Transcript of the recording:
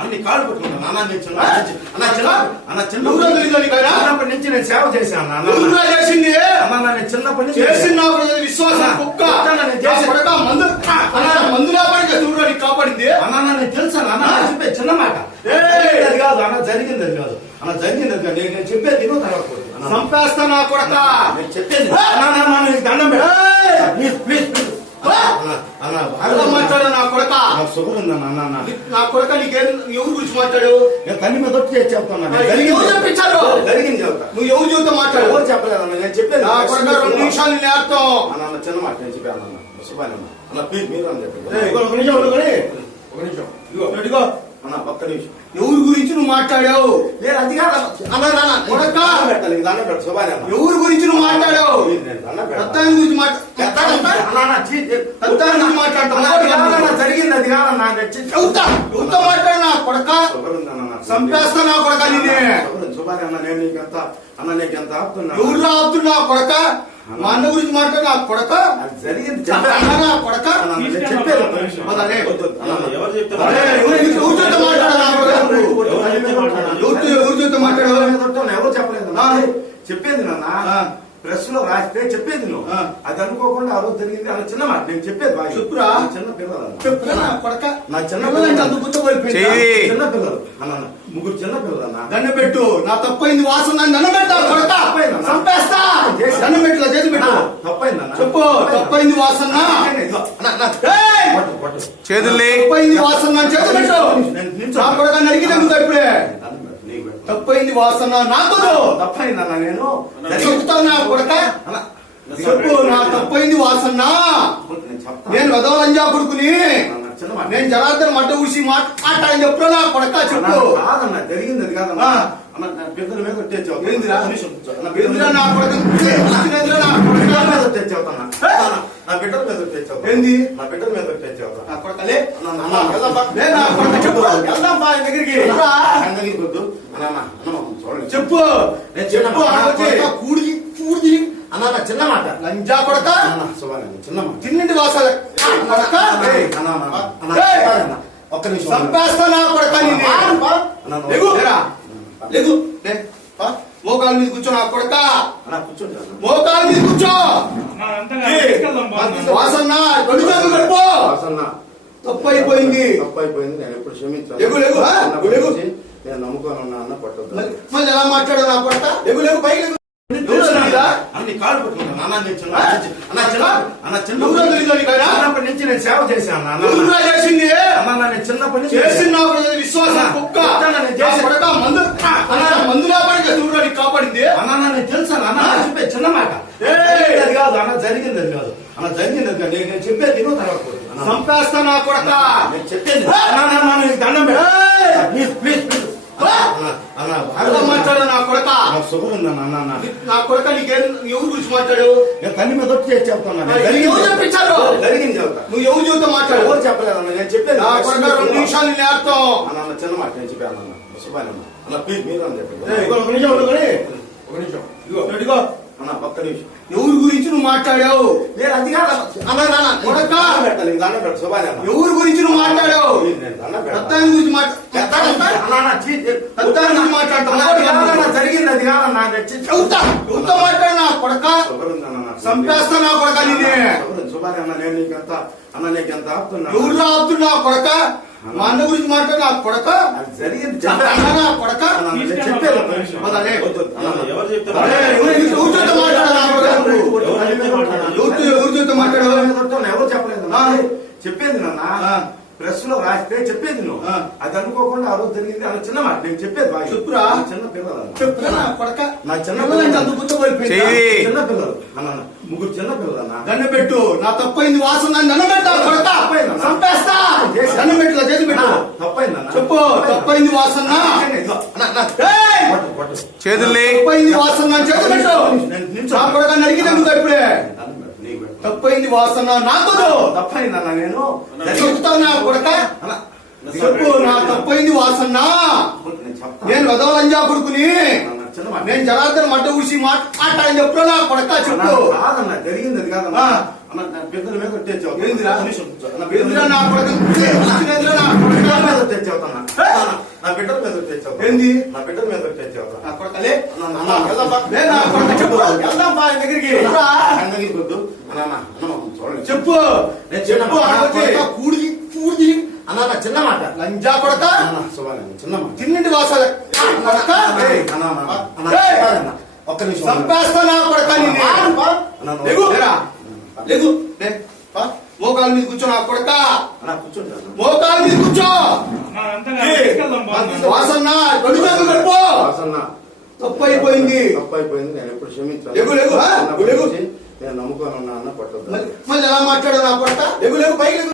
అన్ని కాళ్ళు పట్టుకుంటాను చిన్నప్పటి నుంచి నేను సేవ చేశాను చేసింది చిన్నప్పటి నుంచి చేసిన విశ్వాసం కుక్క మందు లేపడానికి కాపాడింది అన్న నేను తెలుసాను అన్న చెప్పే చిన్న మాట అది కాదు అన్న జరిగింది అది కాదు అన్న జరిగింది అది కాదు నేను చెప్పేది తినో తర్వాత చంపేస్తా నా కొడక నేను చెప్పేది దండం ప్లీజ్ ప్లీజ్ ప్లీజ్ మాట్లాడు నా కొడక షుగర్ ఉందన్న నా కొడక నీకేం ఎవరి గురించి మాట్లాడు తల్లి మీద వచ్చి చెప్తాను చెప్పించారు జరిగింది చెప్తా నువ్వు ఎవరు చూస్తే మాట్లాడు ఎవరు చెప్పలేదన్న నేను చెప్పేది నా కొడక 2 నిమిషాలు నేర్తాం అన్న చిన్న మాట నేను చెప్పాను అన్న శుభానన్న అన్న ప్లీజ్ మీరు అని చెప్పండి ఒక నిమిషం ఇదిగో అన్న ఒక్క నిమిషం ఎవరి గురించి నువ్వు మాట్లాడావు నేను అది కాదు కొడక పెట్టాలి దండం పెట్ట శుభానన్న ఎవరి గురించి నువ్వు మాట్లాడావు రత్తాన్ని గురించి మాట్లాడతావు జరిగింది అది కాదన్నా ఎవరితో మాట్లాడినా కొడక చంపేస్తా నా కొడక నిన్నే శుభాని అన్న నేను నీకెంత అన్న నీకెంత ఆపుతున్నా ఎవరు ఆపుతున్నా కొడక మా అన్న గురించి మాట్లాడినా కొడక జరిగింది కొడక ఎవరితో మాట్లాడావు ఎవరు చెప్పలేదు చెప్పేది నాన్న ప్రెస్ లో రాస్తే చెప్పేది నువ్వు అది అనుకోకుండా ఆ రోజు జరిగింది అన్న చిన్న మాట నేను చెప్పేది బాగా చెప్పురా చిన్న పిల్లలు కొడక నా చిన్న పిల్లలు చిన్న పిల్లలు అన్న ముగ్గురు చిన్న పిల్లలు అన్న దండ పెట్టు నా తప్పైంది వాసన దండ పెట్టా కొడక చంపేస్తా దండ పెట్టు చేతి పెట్టు తప్పైందన్న చెప్పు తప్పైంది వాసన చేతుల్ని తప్పైంది వాసన చేతి పెట్టు నా కొడక నరికి తగ్గుతా ఇప్పుడే తప్పైంది వాసన నాతో తప్పైందన్న నేను చెప్తావు నా కొడక చెప్పు నా తప్పైంది వాసన నేను వదవలంజా కొడుకుని నేను జనార్దన్ మడ్డ ఊసి మాట్లాడని చెప్పుడు నా కొడక చెప్పు కాదన్న జరిగింది అది కాదన్నా బిడ్డల మీద వచ్చేచ్చావు నా కొడక నా బిడ్డల మీద వచ్చేచ్చావు ఏంది నా బిడ్డల మీద వచ్చేచ్చావు నా కొడకలే దగ్గరికి వద్దు చూడండి చెప్పు చెప్పు కూడి అన్న చిన్న మాట లంజా కొడక చిన్న మాట తిన్నింటి వాసాల ఒక్క నిమిషం చంపేస్తా నా కొడక లేదు మోకాల మీద కూర్చో నా కొడక మోకాల మీద కూర్చో వాసన్న తప్పైపోయింది నేను ఎప్పుడు క్షమించాను నేను నమ్ముకొని ఉన్నా అన్న పట్టదు మళ్ళీ ఎలా మాట్లాడావు నా కొడక పైకి అన్ని కాళ్ళు పట్టుకుంటాను చిన్నప్పటి నుంచి నేను సేవ చేశాను చేసింది చిన్నప్పటి నుంచి చేసిన విశ్వాసం కుక్క మందు లేపడానికి కాపాడింది అన్న నేను తెలుసాను అన్న చెప్పే చిన్న మాట అది కాదు అన్న జరిగింది అది కాదు అన్న జరిగింది అది కాదు నేను చెప్పేది తినో తర్వాత చంపేస్తా నా కొడక నేను చెప్పేది దండం ప్లీజ్ ప్లీజ్ ప్లీజ్ మాట్లాడు నా కొడక షుగర్ ఉందన్న నా కొడక నీకేం ఎవరి గురించి మాట్లాడు తల్లి మీద వచ్చి చెప్తాను చెప్పించారు జరిగింది చెప్తా నువ్వు ఎవరు చూస్తే మాట్లాడు ఎవరు చెప్పలేదన్న నేను చెప్పేది నా కొడక 2 నిమిషాలు నేర్తాం అన్న చిన్న మాట నేను చెప్పాను అన్న శుభానన్న అన్న ప్లీజ్ మీరు అని చెప్పండి ఒక నిమిషం ఇదిగో అన్న ఒక్క నిమిషం ఎవరి గురించి నువ్వు మాట్లాడావు నేను అది కాదు కొడక పెట్టాలి దండం పెట్ట శుభానన్న ఎవరి గురించి నువ్వు మాట్లాడావు రత్తాన్ని గురించి మాట్లాడతావు జరిగింది అది కాదన్నా ఎవరితో మాట్లాడినా కొడక చంపేస్తా నా కొడక నిన్నే శుభాని అన్న నేను నీకెంత అన్న నీకెంత ఆపుతున్నా ఎవరు ఆపుతున్నా కొడక మా అన్న గురించి మాట్లాడినా కొడక జరిగింది కొడక చెప్పేది ఎవరు చూస్తే మాట్లాడావు ఎవరు చెప్పలేదు చెప్పేది నాన్న ప్రెస్ లో రాస్తే చెప్పేది నువ్వు అది అనుకోకుండా ఆ రోజు జరిగింది అన్న చిన్న మాట నేను చెప్పేది బాగా చెప్పురా చిన్న పిల్లలు కొడక నా చిన్న చిన్న పిల్లలు అన్న ముగ్గురు చిన్న పిల్లలు అన్న దండ పెట్టు నా తప్పైంది వాసన దండ పెట్టా కొడక చంపేస్తా దండ పెట్టు చేతి పెట్టు తప్పైందన్న చెప్పు తప్పైంది వాసన చేతుల్ని తప్పైంది వాసన చేతి పెట్టు నా కొడక నరికి తగ్గుతా ఇప్పుడే తప్పైంది వాసన నాతో తప్పైందన్న నేను చెప్తావు నా కొడక చెప్పు నా తప్పైంది వాసన నేను వదవలంజా కొడుకుని నేను జనార్దన్ మడ్డ ఊసి మాట్లాడని చెప్పుడు నా కొడక చెప్పు కాదన్న జరిగింది అది కాదన్నా బిడ్డల మీద వచ్చేచ్చావు నా కొడక చెబుతాను నా బిడ్డల మీద ఒట్టు చెబుతాను ఏంది? నా బిడ్డల మీద ఒట్టు చెబుతాను నా కొడకలే వెళ్దాం బా. లే, నా కొడక చెప్పు వెళ్దాం బా ఆయన దగ్గరికి రా. ఆయన దగ్గరికి వద్దు చూడండి చెప్పు నేను చిన్న చెప్పు, మాట. ఆడకొచ్చి. కూడిది కూడిది అన్న నా చిన్న మాట లంజా కొడక చిన్న మాట తిన్నింటి వాసాలే కొడక ఏయ్, అన్న, అన్న, అన్న, ఏయ్. అన్న, ఒక్క నిమిషం చంపేస్తా నా కొడక నిన్ను. అన్న, నువ్వు- లేగు. లేరా. లేగు. లే. మోకాల మీద కూర్చో నా కొడక అన్న కూర్చోండి మోకాల మీద కూర్చో వాసన్న రెండు చేతులు కలుపు. వాసన్న తప్పు అయిపోయింది తప్పు అయిపోయింది నేను ఎప్పుడు క్షమించాను లేగు, లేగు, ఆ? చిన్నప్పటి లేగు. నుంచి నేను నమ్ముకొని ఉన్నా అన్న పట్టొద్దు మళ్ళీ ఎలా మాట్లాడావు నా కొడక లేగు లేగు పైకి లేగు.